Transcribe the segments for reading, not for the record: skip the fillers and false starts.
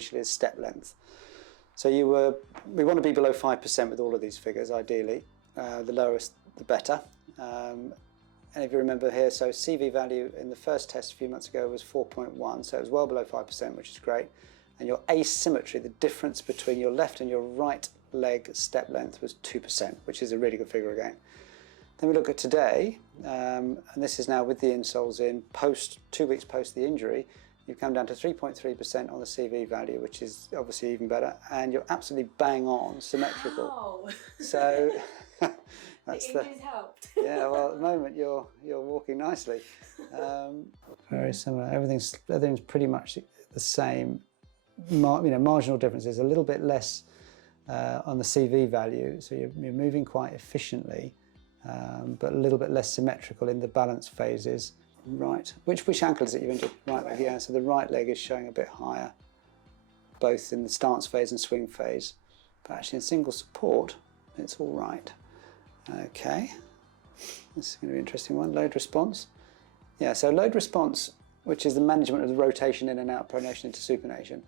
initially is step length. So we want to be below 5% with all of these figures, ideally. The lowest, the better. And if you remember here, so CV value in the first test a few months ago was 4.1, so it was well below 5%, which is great. And your asymmetry, the difference between your left and your right leg step length, was 2%, which is a really good figure again. Then we look at today, and this is now with the insoles in, 2 weeks post the injury. You've come down to 3.3% on the CV value, which is obviously even better, and you're absolutely bang on symmetrical. Wow. So that's the injuries helped. Yeah, well, at the moment you're walking nicely. Very similar. Everything's pretty much the same. Marginal differences, a little bit less on the CV value, so you're moving quite efficiently, but a little bit less symmetrical in the balance phases. Right, which ankle is it you've injured? Right leg, yeah, so the right leg is showing a bit higher, both in the stance phase and swing phase, but actually in single support, it's all right. Okay, this is going to be an interesting one. Load response. Yeah, so load response, which is the management of the rotation in and out, pronation into supination.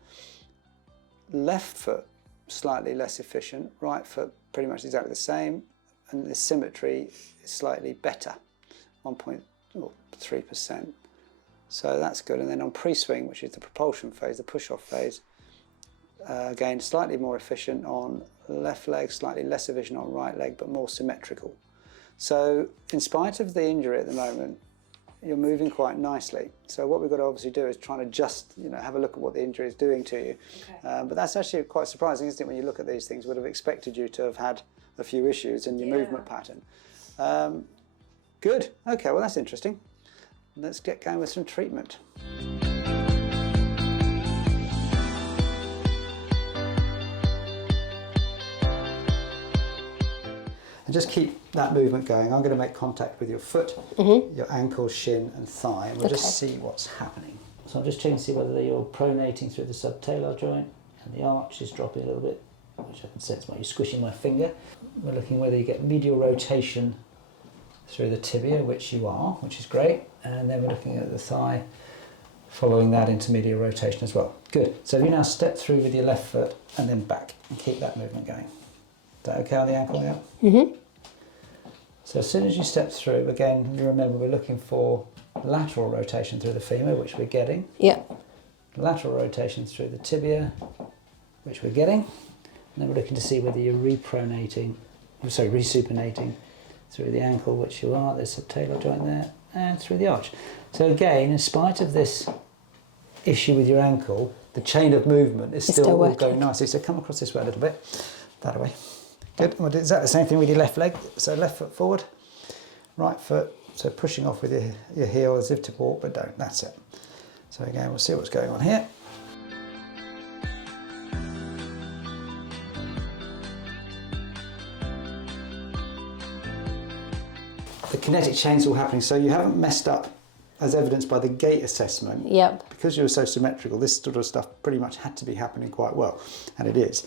Left foot, slightly less efficient. Right foot, pretty much exactly the same. And the symmetry is slightly better, 1.3%. So that's good. And then on pre-swing, which is the propulsion phase, the push-off phase, again, slightly more efficient on left leg, slightly less efficient on right leg, but more symmetrical. So in spite of the injury at the moment, you're moving quite nicely. So what we've got to obviously do is try and adjust, have a look at what the injury is doing to you. Okay. But that's actually quite surprising, isn't it, when you look at these things? Would have expected you to have had a few issues in your movement pattern. Good. Okay, well, that's interesting. Let's get going with some treatment. And just keep that movement going. I'm going to make contact with your foot, your ankle, shin and thigh, and we'll just see what's happening. So I'm just checking to see whether you're pronating through the subtalar joint and the arch is dropping a little bit, which I can sense by you squishing my finger. We're looking whether you get medial rotation through the tibia, which you are, which is great. And then we're looking at the thigh, following that into medial rotation as well. Good. So if you now step through with your left foot and then back and keep that movement going. Is that okay on the ankle now? Mm-hmm. So as soon as you step through, again, you remember we're looking for lateral rotation through the femur, which we're getting. Yeah. Lateral rotation through the tibia, which we're getting. And then we're looking to see whether you're resupinating through the ankle, which you are. There's a subtalar joint there, and through the arch. So again, in spite of this issue with your ankle, the chain of movement is still going nicely. So come across this way a little bit, that way. Good. We'll do exactly the same thing with your left leg. So left foot forward, right foot, so pushing off with your heel as if to walk, but don't. That's it. So again, we'll see what's going on here. The kinetic chain's all happening, so you haven't messed up, as evidenced by the gait assessment. Yep. Because you were so symmetrical, this sort of stuff pretty much had to be happening quite well, and it is.